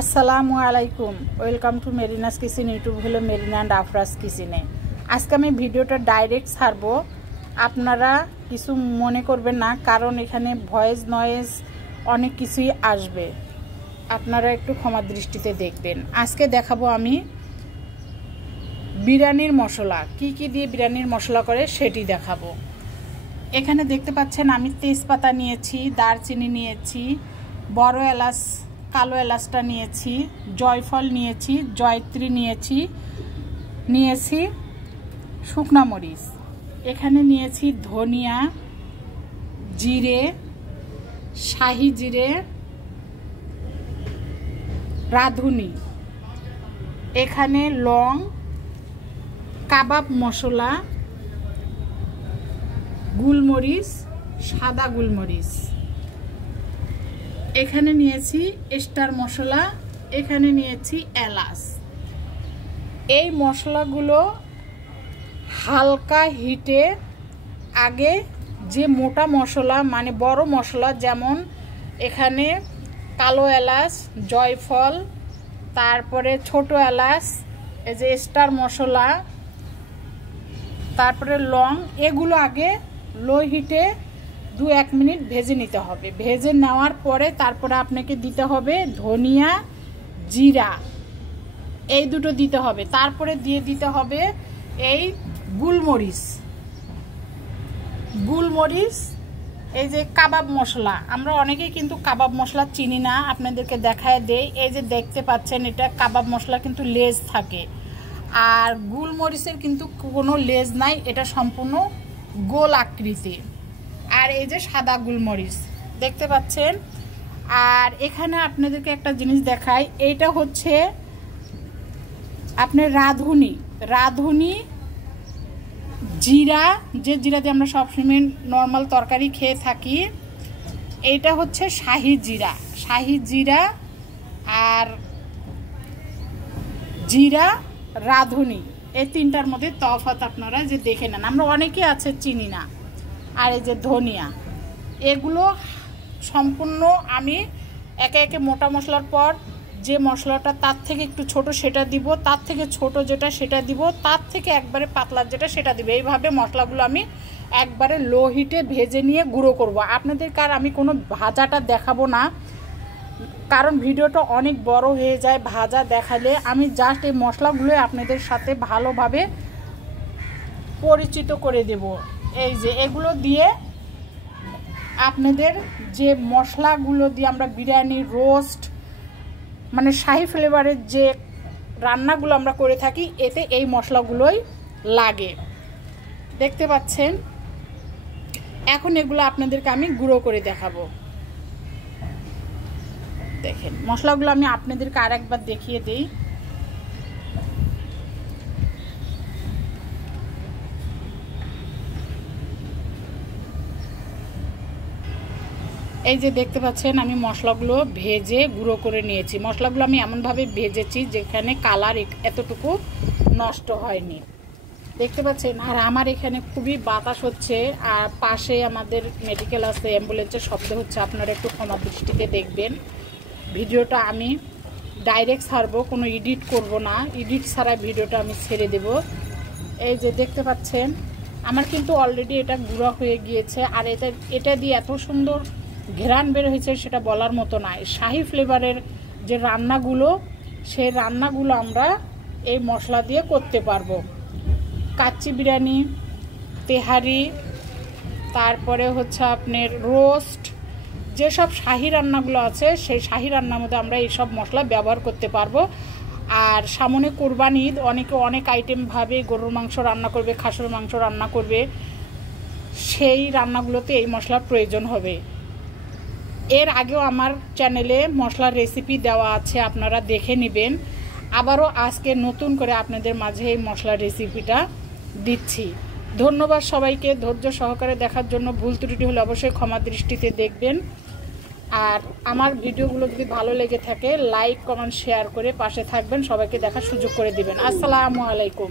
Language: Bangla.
আসসালামু আলাইকুম, ওয়েলকাম টু মেরিনাস কিচেন। ইউটিউব হলো মেরিনা অ্যান্ড আফরাজ কিচেনে। আজকে আমি ভিডিওটা ডাইরেক্ট ছাড়বো, আপনারা কিছু মনে করবেন না, কারণ এখানে ভয়েস নয়েজ অনেক কিছুই আসবে, আপনারা একটু ক্ষমা দৃষ্টিতে দেখবেন। আজকে দেখাবো আমি বিরিয়ানির মশলা, কি কি দিয়ে বিরিয়ানির মশলা করে সেটি দেখাবো। এখানে দেখতে পাচ্ছেন আমি তেজপাতা নিয়েছি, দারচিনি নিয়েছি, বড় এলাচ, কালো এলাচটা নিয়েছি, জয়ফল নিয়েছি, জয়ত্রী নিয়েছি শুকনা মরিচ, এখানে নিয়েছি ধনিয়া, জিরে, শাহি জিরে, রাঁধুনি, এখানে লং, কাবাব মশলা, গোলমরিচ, সাদা গোলমরিচ, এখানে নিয়েছি স্টার মশলা, এখানে নিয়েছি এলাচ। এই মশলাগুলো হালকা হিটে আগে যে মোটা মশলা মানে বড় মশলা, যেমন এখানে কালো এলাচ, জয়ফল, তারপরে ছোট এলাচ, এই যে স্টার মশলা, তারপরে লং, এগুলো আগে লো হিটে 2-1 মিনিট ভেজে নিতে হবে। ভেজে নেওয়ার পরে তারপরে আপনাকে দিতে হবে ধনিয়া, জিরা, এই দুটো দিতে হবে। তারপরে দিয়ে দিতে হবে এই গোলমরিচ, এই যে কাবাব মশলা। আমরা অনেকেই কিন্তু কাবাব মশলা চিনি না, আপনাদেরকে দেখায় দেই। এই যে দেখতে পাচ্ছেন, এটা কাবাব মশলা কিন্তু লেজ থাকে, আর গোলমরিচের কিন্তু কোনো লেজ নাই, এটা সম্পূর্ণ গোল আকৃতি। আর এই যে সাদা গোলমরিচ দেখতে পাচ্ছেন। আর এখানে আপনাদেরকে একটা জিনিস দেখাই, এইটা হচ্ছে আপনার রাঁধুনি জিরা, যে জিরা দিয়ে আমরা সবসময় নর্মাল তরকারি খেয়ে থাকি, এইটা হচ্ছে শাহি জিরা আর জিরা, রাঁধুনি, এই তিনটার মধ্যে তফাৎ আপনারা যে দেখে নেন, আমরা অনেকে আছে চিনি না। আর এই যে ধনিয়া, এগুলো সম্পূর্ণ আমি একে একে মোটা মশলার পর যে মশলাটা তার থেকে একটু ছোট সেটা দিব, তার থেকে ছোট যেটা সেটা দিব, তার থেকে একবারে পাতলা যেটা সেটা দিব। এইভাবে মশলাগুলো আমি একবারে লো হিটে ভেজে নিয়ে গুঁড়ো করব। আপনাদেরকে আর আমি কোনো ভাজাটা দেখাবো না, কারণ ভিডিওটা অনেক বড় হয়ে যায় ভাজা দেখালে। আমি জাস্ট এই মশলাগুলোই আপনাদের সাথে ভালোভাবে পরিচিত করে দেব। এই যে এগুলো দিয়ে আপনাদের যে মশলাগুলো দিয়ে আমরা বিরিয়ানি, রোস্ট, মানে শাহি ফ্লেভারের যে রান্নাগুলো আমরা করে থাকি, এতে এই মশলাগুলোই লাগে, দেখতে পাচ্ছেন। এখন এগুলো আপনাদেরকে আমি গুঁড়ো করে দেখাবো। দেখেন মশলাগুলো আমি আপনাদেরকে আরেকবার দেখিয়ে দিই। এই যে দেখতে পাচ্ছেন আমি মশলাগুলো ভেজে গুঁড়ো করে নিয়েছি। মশলাগুলো আমি এমনভাবে ভেজেছি যেখানে কালার এতটুকু নষ্ট হয়নি, দেখতে পাচ্ছেন। আর আমার এখানে খুবই বাতাস হচ্ছে, আর পাশে আমাদের মেডিকেল আছে, অ্যাম্বুলেন্সের শব্দ হচ্ছে, আপনারা একটু ক্ষমা দৃষ্টিতে দেখবেন। ভিডিওটা আমি ডাইরেক্ট ছাড়বো, কোনো এডিট করব না, এডিট ছাড়া ভিডিওটা আমি ছেড়ে দেব। এই যে দেখতে পাচ্ছেন আমার কিন্তু অলরেডি এটা গুঁড়া হয়ে গিয়েছে। আর এটা দিয়ে এত সুন্দর ঘেরান বের হয়েছে সেটা বলার মতো নয়। শাহি ফ্লেভারের যে রান্নাগুলো, সেই রান্নাগুলো আমরা এই মশলা দিয়ে করতে পারবো। কাচ্চি বিরিয়ানি, তেহারি, তারপরে হচ্ছে আপনার রোস্ট, যেসব শাহি রান্নাগুলো আছে সেই শাহি রান্নার মধ্যে আমরা এইসব মশলা ব্যবহার করতে পারবো। আর সামনে কোরবানি ঈদ, অনেকে অনেক আইটেম ভাবে গরুর মাংস রান্না করবে, খাসির মাংস রান্না করবে, সেই রান্নাগুলোতে এই মশলার প্রয়োজন হবে। এর আগেও আমার চ্যানেলে মশলার রেসিপি দেওয়া আছে, আপনারা দেখে নেবেন। আবারও আজকে নতুন করে আপনাদের মাঝে এই মশলার রেসিপিটা দিচ্ছি। ধন্যবাদ সবাইকে ধৈর্য সহকারে দেখার জন্য। ভুল ত্রুটি হলে অবশ্যই ক্ষমা দৃষ্টিতে দেখবেন। আর আমার ভিডিওগুলো যদি ভালো লেগে থাকে লাইক, কমেন্ট, শেয়ার করে পাশে থাকবেন, সবাইকে দেখার সুযোগ করে দিবেন। আসসালামু আলাইকুম।